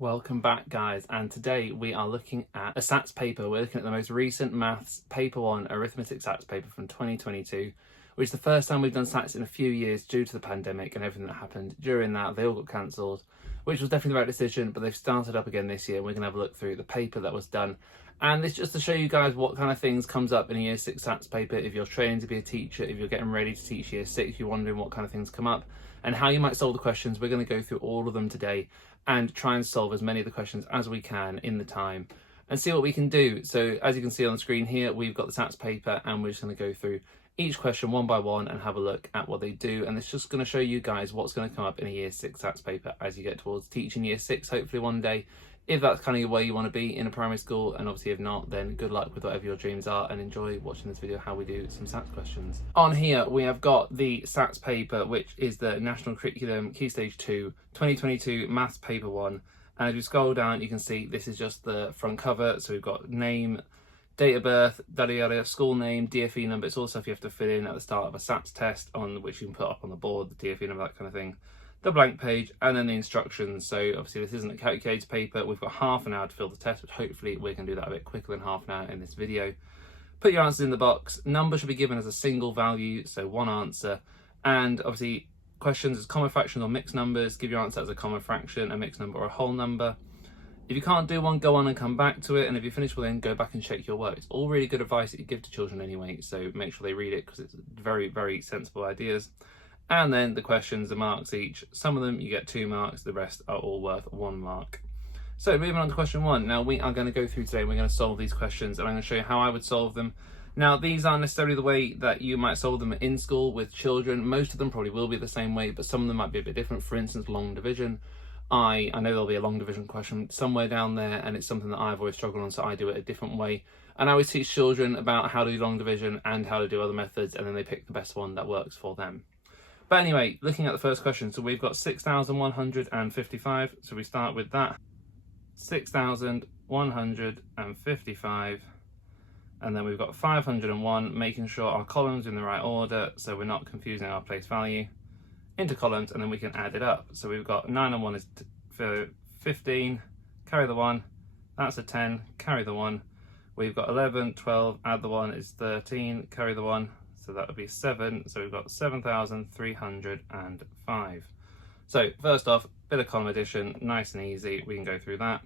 Welcome back, guys, and today we are looking at a SATS paper. We're looking at the most recent maths paper 1 arithmetic SATS paper from 2022, which is the first time we've done SATS in a few years due to the pandemic and everything that happened during that. They all got cancelled, which was definitely the right decision, but they've started up again this year. We're going to have a look through the paper that was done, and this just to show you guys what kind of things comes up in a year 6 SATS paper. If you're training to be a teacher, if you're getting ready to teach year 6, you're wondering what kind of things come up and how you might solve the questions. We're going to go through all of them today and try and solve as many of the questions as we can in the time and see what we can do. So as you can see on the screen here, we've got the SATS paper and we're just going to go through each question one by one and have a look at what they do. And it's just going to show you guys what's going to come up in a year 6 SATS paper as you get towards teaching year 6, hopefully one day, if that's kind of where you want to be in a primary school. And obviously if not, then good luck with whatever your dreams are and enjoy watching this video how we do some SATS questions. On here we have got the SATS paper, which is the National Curriculum Key Stage 2 2022 Maths Paper 1. And as we scroll down, you can see this is just the front cover. So we've got name, date of birth, yada yada, school name, DFE number. It's all stuff you have to fill in at the start of a SATS test, on which you can put up on the board, the DFE number, that kind of thing. The blank page, and then the instructions. So obviously this isn't a calculator paper. We've got half an hour to fill the test, which hopefully we can do that a bit quicker than half an hour in this video. Put your answers in the box. Number should be given as a single value, so one answer. And obviously questions as common fractions or mixed numbers. Give your answer as a common fraction, a mixed number, or a whole number. If you can't do one, go on and come back to it. And if you finish with it, go back and check your work. It's all really good advice that you give to children anyway, so make sure they read it because it's very, very sensible ideas. And then the questions, the marks each. Some of them you get 2 marks, the rest are all worth 1 mark. So moving on to question 1. Now we are going to go through today, we're going to solve these questions and I'm going to show you how I would solve them. Now these aren't necessarily the way that you might solve them in school with children. Most of them probably will be the same way, but some of them might be a bit different. For instance, long division. I know there'll be a long division question somewhere down there, and it's something that I've always struggled on, so I do it a different way. And I always teach children about how to do long division and how to do other methods, and then they pick the best one that works for them. But anyway, looking at the first question, so we've got 6,155, so we start with that. 6,155, and then we've got 501, making sure our columns are in the right order, so we're not confusing our place value, into columns, and then we can add it up. So we've got 9 and 1 is 15, carry the 1, that's a 10, carry the 1. We've got 11, 12, add the 1 is 13, carry the 1. So that would be 7, so we've got 7,305. So first off, bit of column addition, nice and easy, we can go through that.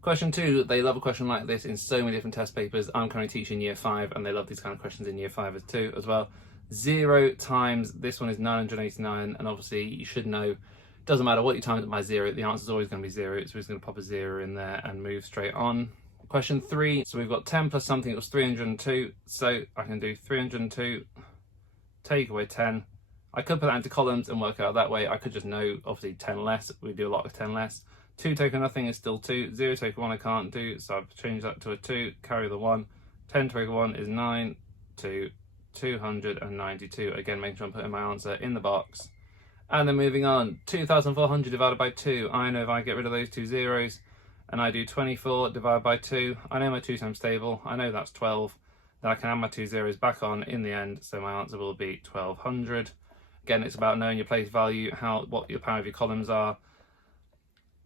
Question 2, they love a question like this in so many different test papers. I'm currently teaching year 5 and they love these kind of questions in year 5 too as well. 0 times, this one is 989, and obviously you should know, doesn't matter what you times it by 0, the answer is always going to be 0, so we're just going to pop a 0 in there and move straight on. Question 3, so we've got 10 plus something, it was 302, so I can do 302, take away 10. I could put that into columns and work out that way. I could just know, obviously 10 less, we do a lot of 10 less. 2 take nothing is still 2, 0 take 1 I can't do, so I've changed that to a 2, carry the 1. 10 take 1 is 9 to 292, again making sure I'm putting my answer in the box. And then moving on, 2,400 divided by 2, I know if I get rid of those 2 zeros, and I do 24 divided by 2, I know my 2 times table, I know that's 12, then I can add my 2 zeros back on in the end, so my answer will be 1,200. Again, it's about knowing your place value, what your power of your columns are.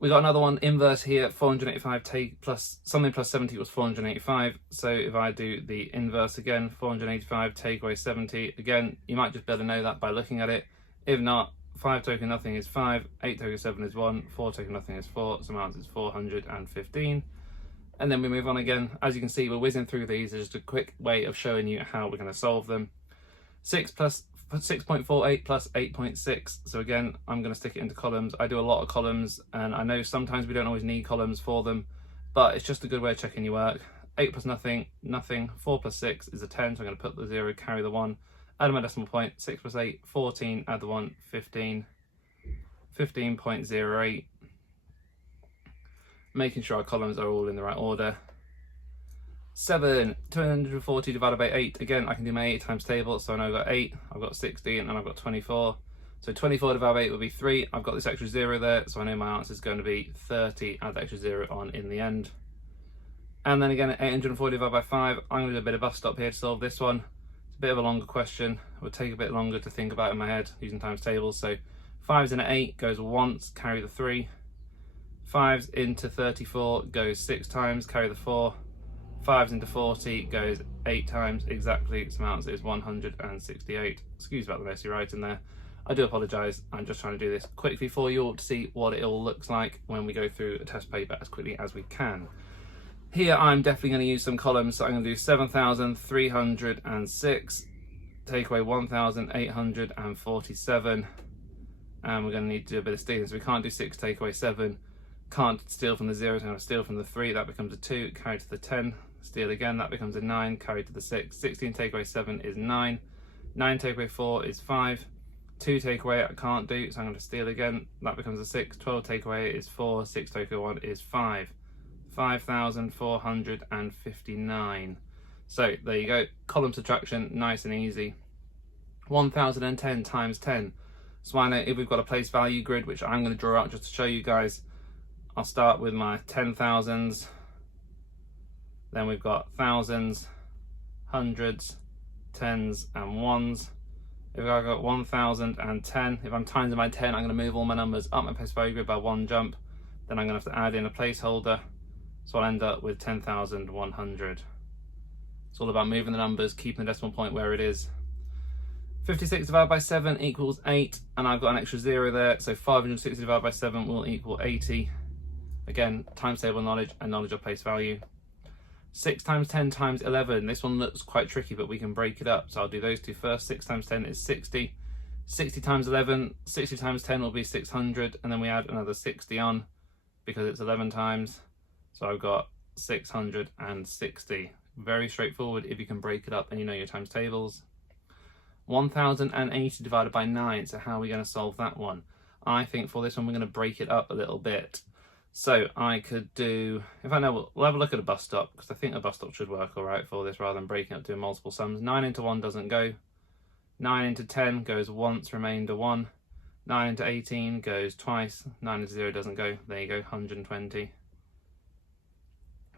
We got another one, inverse here, 485 take plus something plus 70 was 485, so if I do the inverse again, 485 take away 70, again, you might just be able to know that by looking at it. If not, 5 token nothing is 5, 8 token 7 is 1, 4 token nothing is 4, so my answer is 415. And then we move on again. As you can see, we're whizzing through these. It's just a quick way of showing you how we're going to solve them. 6.48 plus 8.6. So again, I'm going to stick it into columns. I do a lot of columns, and I know sometimes we don't always need columns for them, but it's just a good way of checking your work. 8 plus nothing, nothing. 4 plus 6 is a 10, so I'm going to put the 0, carry the 1. Add my decimal point, 6 plus 8, 14, add the 1, 15, 15.08. Making sure our columns are all in the right order. 7, 240 divided by 8. Again, I can do my 8 times table, so I know I've got 8, I've got 16, and I've got 24. So 24 divided by 8 will be 3. I've got this extra 0 there, so I know my answer is going to be 30. Add the extra 0 on in the end. And then again, 840 divided by 5. I'm going to do a bit of bus stop here to solve this one. It's a bit of a longer question. It would take a bit longer to think about in my head using times tables. So 5 is in at 8, goes once, carry the 3. 5s into 34 goes 6 times, carry the 4. 5s into 40 goes 8 times, exactly its amount is 168. Excuse about the messy writing there. I do apologise, I'm just trying to do this quickly for you all to see what it all looks like when we go through a test paper as quickly as we can. Here I'm definitely going to use some columns, so I'm going to do 7,306, take away 1,847, and we're going to need to do a bit of stealing, so we can't do 6 take away 7, can't steal from the 0, so I'm going to steal from the 3, that becomes a 2, carry to the 10, steal again, that becomes a 9, carry to the 6, 16 take away 7 is 9, 9 take away 4 is 5, 2 take away I can't do, so I'm going to steal again, that becomes a 6, 12 take away is 4, 6 take away 1 is 5, 5,459. So there you go, column subtraction, nice and easy. 1,010 times 10. So I know if we've got a place value grid, which I'm going to draw out just to show you guys, I'll start with my 10,000s, then we've got thousands, hundreds, tens and ones. If I've got 1,010, if I'm times by 10, I'm going to move all my numbers up my place value grid by 1 jump. Then I'm going to have to add in a placeholder, so I'll end up with 10,100. It's all about moving the numbers, keeping the decimal point where it is. 56 divided by 7 equals 8, and I've got an extra 0 there, so 560 divided by 7 will equal 80. Again, times table knowledge and knowledge of place value. 6 times 10 times 11. This one looks quite tricky, but we can break it up. So I'll do those two first. 6 times 10 is 60. 60 times 11, 60 times 10 will be 600, and then we add another 60 on because it's 11 times. So I've got 660. Very straightforward if you can break it up and you know your times tables. 1,080 divided by 9. So how are we going to solve that one? I think for this one we're going to break it up a little bit. So I could do, if I know, we'll have a look at a bus stop, because I think a bus stop should work all right for this rather than breaking up doing multiple sums. 9 into 1 doesn't go. 9 into 10 goes once, remainder 1. 9 into 18 goes twice. 9 into 0 doesn't go. There you go, 120.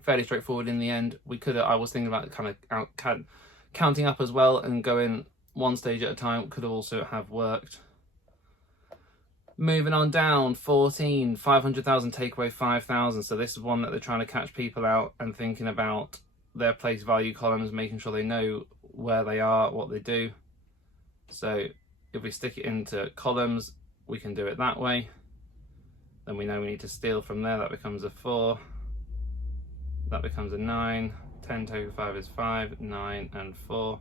Fairly straightforward in the end. We could, I was thinking about kind of counting up as well and going one stage at a time. Could also have worked. Moving on down, 14, 500,000 take away 5,000. So this is one that they're trying to catch people out and thinking about their place value columns, making sure they know where they are, what they do. So if we stick it into columns, we can do it that way. Then we know we need to steal from there. That becomes a 4. That becomes a 9. 10 take away 5 is 5, 9 and 4.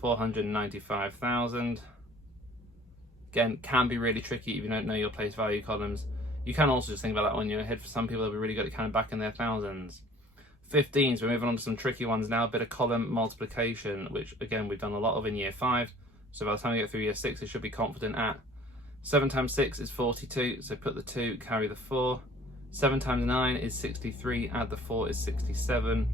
495,000. Again, can be really tricky if you don't know your place value columns. You can also just think about that on your head. For some people, they'll be really good at kind of back in their thousands. 15s, we're moving on to some tricky ones now. A bit of column multiplication, which again, we've done a lot of in year 5. So by the time we get through year 6, it should be confident at. 7 times 6 is 42, so put the 2, carry the 4. 7 times 9 is 63, add the 4 is 67.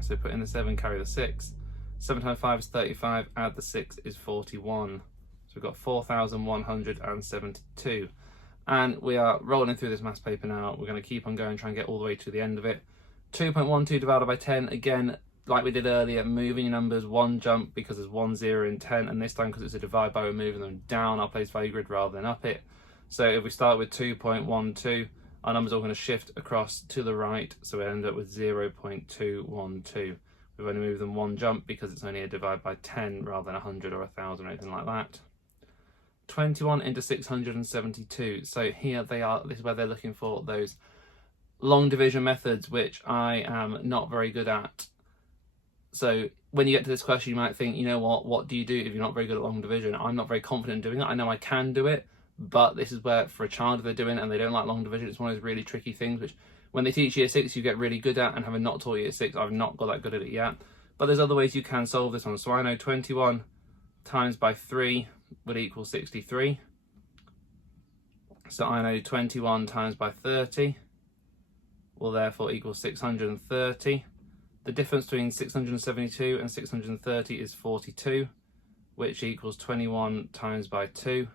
So put in the 7, carry the 6. 7 times 5 is 35, add the 6 is 41. So we've got 4,172. And we are rolling through this maths paper now. We're going to keep on going, try and get all the way to the end of it. 2.12 divided by 10, again, like we did earlier, moving your numbers 1 jump because there's 1 0 in 10, and this time because it's a divide by, we're moving them down our place value grid rather than up it. So if we start with 2.12, our numbers are going to shift across to the right, so we end up with 0.212. We've only moved them 1 jump because it's only a divide by 10 rather than 100 or 1,000 or anything like that. 21 into 672. So here they are, this is where they're looking for those long division methods, which I am not very good at. So when you get to this question, you might think, you know what do you do if you're not very good at long division? I'm not very confident in doing it. I know I can do it, but this is where for a child, if they're doing it and they don't like long division, it's one of those really tricky things, which when they teach year 6, you get really good at, and having not taught year 6, I've not got that good at it yet. But there's other ways you can solve this one. So I know 21 times by 3 would equal 63. So I know 21 times by 30 will therefore equal 630. The difference between 672 and 630 is 42, which equals 21 times by 2.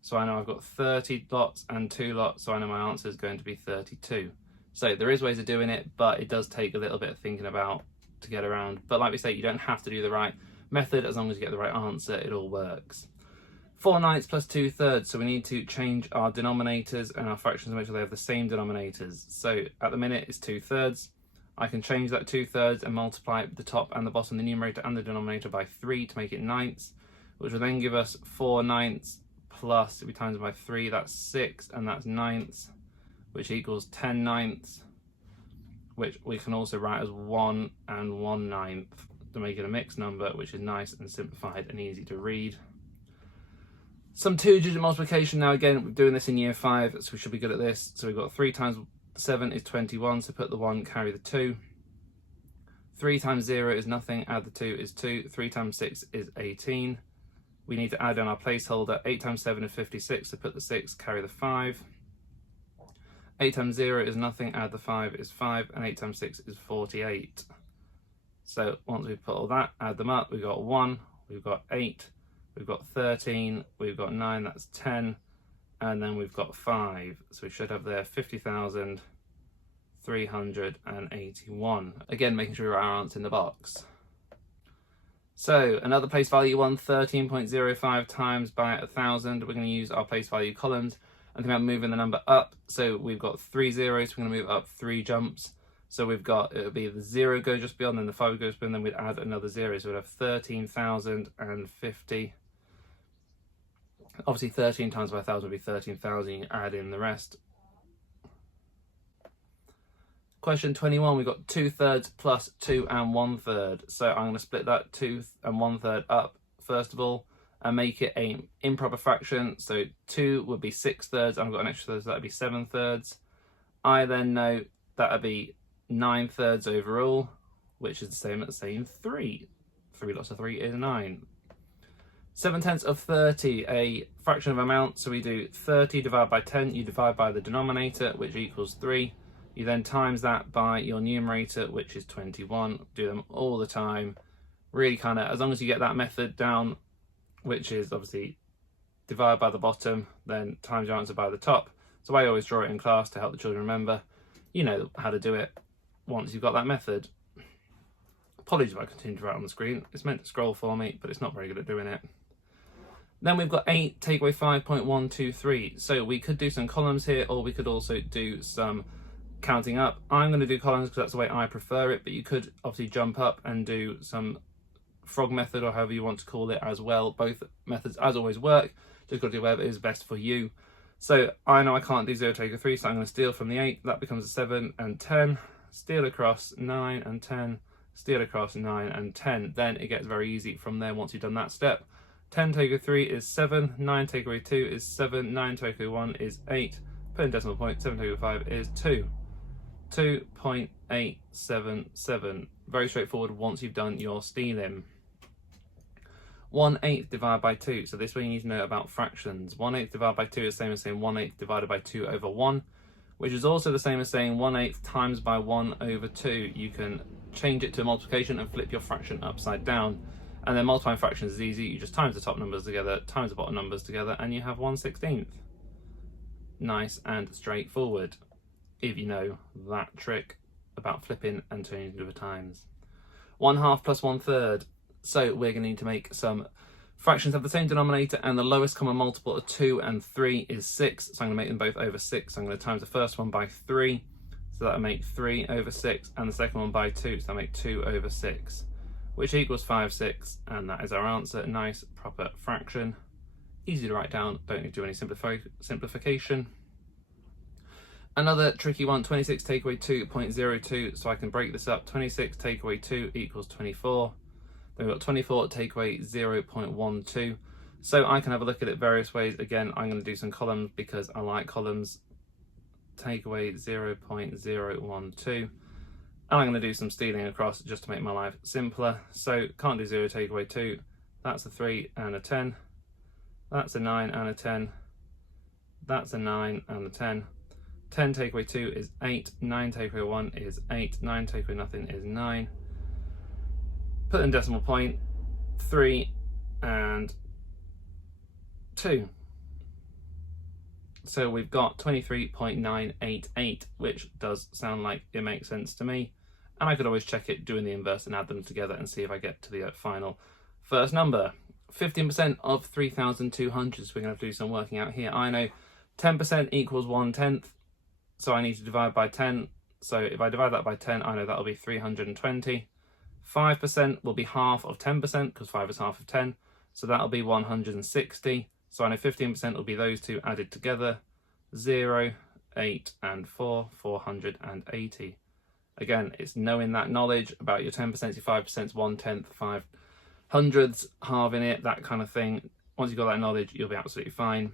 So I know I've got 30 lots and 2 lots, so I know my answer is going to be 32. So there is ways of doing it, but it does take a little bit of thinking about to get around. But like we say, you don't have to do the right method. As long as you get the right answer, it all works. 4/9 plus 2/3, so we need to change our denominators and our fractions to make sure they have the same denominators. So at the minute it's 2/3. I can change that 2/3 and multiply the top and the bottom, the numerator and the denominator, by 3 to make it 9ths, which will then give us 4/9 plus, if we times it by 3, that's 6, and that's 9ths, which equals 10/9, which we can also write as 1 and 1/9 to make it a mixed number, which is nice and simplified and easy to read. Some 2-digit multiplication. Now again, we're doing this in year 5, so we should be good at this. So we've got 3 times 7 is 21, so put the 1, carry the 2. 3 times 0 is nothing, add the 2 is 2. 3 times 6 is 18. We need to add in our placeholder. 8 times 7 is 56, so put the 6, carry the 5. 8 times 0 is nothing, add the 5 is 5, and 8 times 6 is 48. So once we've put all that, add them up, we've got 1, we've got 8, we've got 13, we've got 9, that's 10, and then we've got 5. So we should have there 50,381. Again, making sure our answer in the box. So another place value one, 13.05 times by 1,000. We're going to use our place value columns and think about moving the number up. So we've got 3 zeros, so we're going to move up 3 jumps. So we've got, it'll be the 0 goes just beyond, then the 5 goes beyond, then we'd add another 0. So we'd have 13,050. Obviously 13 times by 1,000 would be 13,000, you add in the rest. Question 21, we've got 2/3 plus 2 and 1/3. So I'm going to split that 2 and 1/3 up, first of all, and make it an improper fraction. So 2 would be 6/3, I've got an extra third, so that would be 7/3. I then know that would be 9/3 overall, which is the same as saying 3. 3 lots of 3 is 9. 7/10 of 30, a fraction of amount, so we do 30 divided by 10, you divide by the denominator, which equals 3. You then times that by your numerator, which is 21. Do them all the time. Really kind of, as long as you get that method down, which is obviously divide by the bottom, then times your answer by the top. So I always draw it in class to help the children remember. You know how to do it once you've got that method. Apologies if I continue to write on the screen. It's meant to scroll for me, but it's not very good at doing it. Then we've got 8, take away 5.123. So we could do some columns here, or we could also do some counting up. I'm going to do columns because that's the way I prefer it, but you could obviously jump up and do some frog method, or however you want to call it as well. Both methods, as always, work. Just got to do whatever is best for you. So I know I can't do 0 take away 3, so I'm going to steal from the 8. That becomes a 7 and 10. Steal across 9 and 10. Steal across 9 and 10. Then it gets very easy from there once you've done that step. 10 take away 3 is 7. 9 take away 2 is 7. 9 take away 1 is 8. Put in decimal point. 7 take away 5 is 2. 2.877. Very straightforward once you've done your stealing. 1/8 divided by 2. So this way you need to know about fractions. 1/8 divided by 2 is the same as saying 1/8 divided by 2 over 1, which is also the same as saying 1/8 times by 1 over 2. You can change it to multiplication and flip your fraction upside down. And then multiplying fractions is easy. You just times the top numbers together, times the bottom numbers together, and you have 1/16. Nice and straightforward, if you know that trick about flipping and changing to the times. 1/2 plus 1/3. So we're going to need to make some fractions have the same denominator, and the lowest common multiple of 2 and 3 is 6. So I'm going to make them both over 6. So I'm going to times the first one by 3. So that'll make 3 over 6, and the second one by 2. So that'll make 2 over 6, which equals 5/6. And that is our answer. Nice, proper fraction. Easy to write down. Don't need to do any simplification. Another tricky one, 26 take away 2.02, so I can break this up. 26 take away 2 equals 24. Then we've got 24 take away 0.12. So I can have a look at it various ways. Again, I'm going to do some columns because I like columns. Take away 0.012. And I'm going to do some stealing across just to make my life simpler. So can't do 0 take away 2. That's a 3 and a 10. That's a 9 and a 10. That's a 9 and a 10. 10 take away 2 is 8, 9 take away 1 is 8, 9 take away nothing is 9. Put in decimal point, 3 and 2. So we've got 23.988, which does sound like it makes sense to me. And I could always check it doing the inverse and add them together and see if I get to the final first number. 15% of 3,200, so we're going to have to do some working out here. I know 10% equals 1/10, so I need to divide by 10. So if I divide that by 10, I know that'll be 320. 5% will be half of 10%, because 5 is half of 10, so that'll be 160. So I know 15% will be those two added together, 0, 8 and 4, 480. Again, it's knowing that knowledge about your 10%, your 5%, 1/10, 500ths, halving it, that kind of thing. Once you've got that knowledge, you'll be absolutely fine.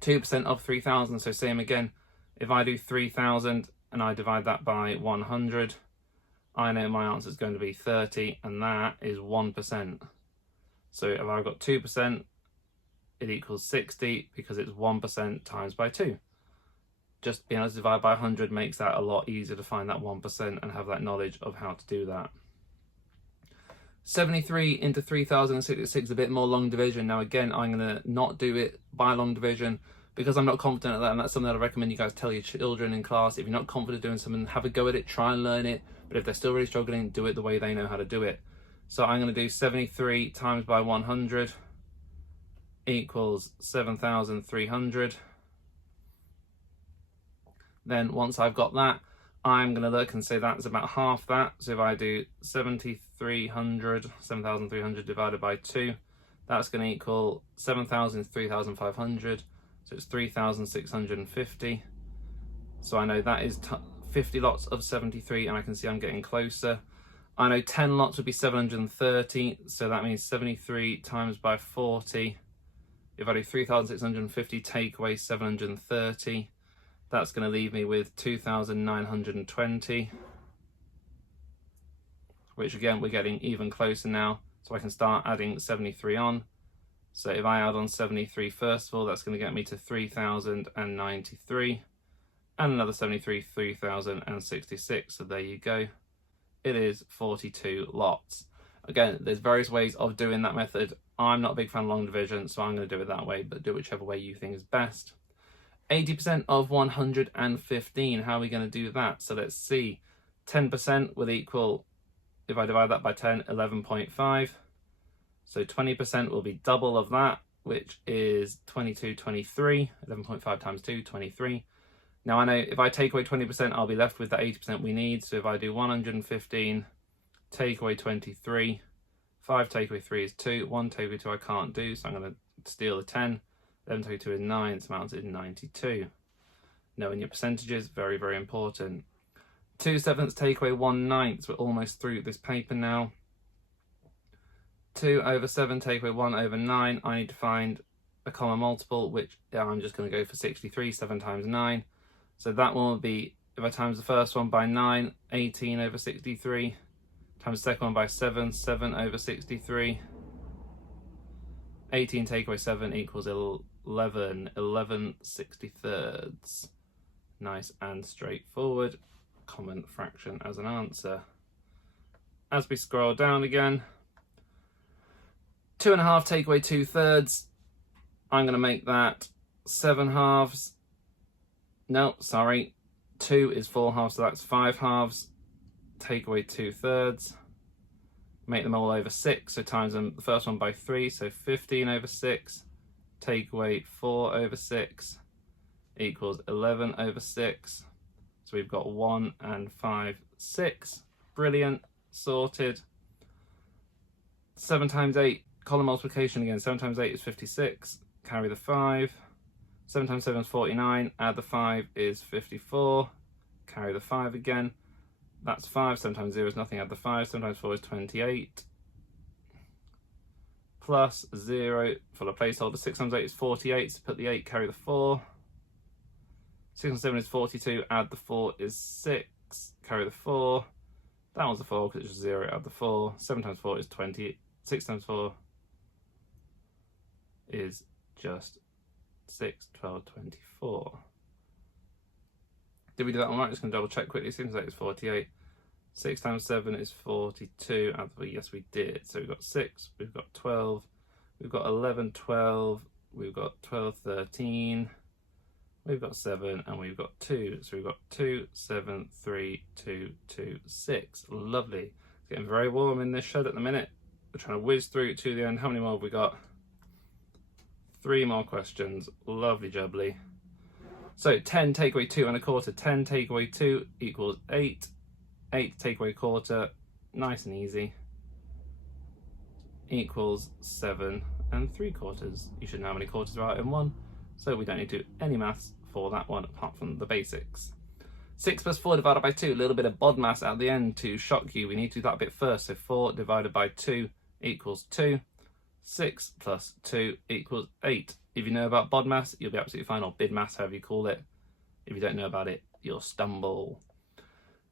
2% of 3,000, so same again. If I do 3,000 and I divide that by 100, I know my answer is going to be 30, and that is 1%. So if I've got 2%, it equals 60, because it's 1% times by 2. Just being able to divide by 100 makes that a lot easier to find that 1% and have that knowledge of how to do that. 73 into 3,066 is a bit more long division. Now again, I'm going to not do it by long division because I'm not confident at that, and that's something that I recommend you guys tell your children in class. If you're not confident doing something, have a go at it, try and learn it, but if they're still really struggling, do it the way they know how to do it. So I'm going to do 73 times by 100 equals 7,300. Then once I've got that, I'm going to look and say that's about half that. So if I do 7,300 divided by 2, that's going to equal 7,000 is 3,500. So it's 3,650. So I know that is 50 lots of 73, and I can see I'm getting closer. I know 10 lots would be 730. So that means 73 times by 40. If I do 3,650, take away 730. That's going to leave me with 2,920, which again, we're getting even closer now. So I can start adding 73 on. So if I add on 73 first of all, that's going to get me to 3,093, and another 73, 3,066. So there you go. It is 42 lots. Again, there's various ways of doing that method. I'm not a big fan of long division, so I'm going to do it that way, but do whichever way you think is best. 80% of 115, how are we going to do that? So let's see, 10% will equal, if I divide that by 10, 11.5. So 20% will be double of that, which is 22, 23. 11.5 times 2, 23. Now I know if I take away 20%, I'll be left with the 80% we need. So if I do 115, take away 23, 5 take away 3 is 2, 1 take away 2 I can't do, so I'm going to steal the 10. 11 take away 2 is 9, so amount is 92. Knowing your percentages, very, very important. 2/7 take away 1/9, we're almost through this paper now. 2/7 take away 1/9, I need to find a common multiple, which I'm just going to go for 63, 7 times 9. So that one will be, if I times the first one by 9, 18/63, times the second one by 7, 7/63. 18 take away 7 equals 11, 11/63. Nice and straightforward. Common fraction as an answer. As we scroll down again, 2.5 take away 2/3. I'm going to make that 7 halves. No, sorry. 2 is 4 halves, so that's 5 halves. Take away 2/3. Make them all over 6, so times them, the first one by 3, so 15/6. Take away 4/6 equals 11/6. So we've got 1 and 5, 6. Brilliant, sorted. 7 times 8, column multiplication again. 7 times 8 is 56, carry the 5. 7 times 7 is 49, add the 5 is 54, carry the 5 again. That's 5, 7 times 0 is nothing, add the 5, 7 times 4 is 28. Plus 0 for the placeholder, 6 times 8 is 48, so put the 8, carry the 4. 6 times 7 is 42, add the 4 is 6, carry the 4. That one's a 4 because it's just 0, add the 4. 7 times 4 is 20, 6 times 4 is just 6, 12, 24. Did we do that one right? Just going to double check quickly. 6 times 8 is 48. 6 times 7 is 42. Yes, we did. So we've got 6, we've got 12, we've got 11, 12, we've got 12, 13, we've got 7, and we've got 2. So we've got 2, 7, 3, 2, 2, 6. Lovely. It's getting very warm in this shed at the minute. We're trying to whiz through to the end. How many more have we got? 3 more questions. Lovely jubbly. So 10 take away 2 and a quarter. 10 take away 2 equals 8. 8 take away a quarter, nice and easy, equals 7 3/4. You should know how many quarters there are in 1, so we don't need to do any maths for that one apart from the basics. 6 plus 4 divided by 2, a little bit of bod mass at the end to shock you. We need to do that a bit first. So 4 divided by 2 equals 2. 6 plus 2 equals 8. If you know about bod mass, you'll be absolutely fine, or bid mass, however you call it. If you don't know about it, you'll stumble.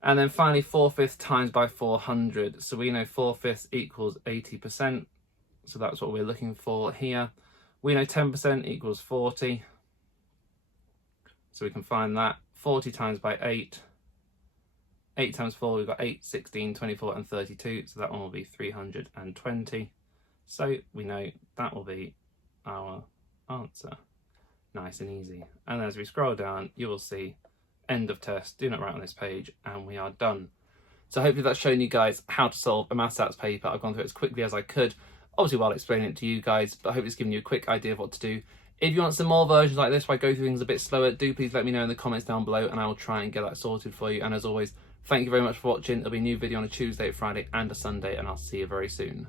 And then finally, 4/5 times by 400. So we know 4/5 equals 80%. So that's what we're looking for here. We know 10% equals 40. So we can find that. 40 times by 8. 8 times 4, we've got 8, 16, 24, and 32. So that one will be 320. So we know that will be our answer. Nice and easy. And as we scroll down, you will see end of test, do not write on this page, and we are done. So hopefully that's shown you guys how to solve a maths SATS paper. I've gone through it as quickly as I could, obviously while explaining it to you guys, but I hope it's given you a quick idea of what to do. If you want some more versions like this where I go through things a bit slower, do please let me know in the comments down below and I will try and get that sorted for you. And as always, thank you very much for watching. There'll be a new video on a Tuesday, Friday and a Sunday, and I'll see you very soon.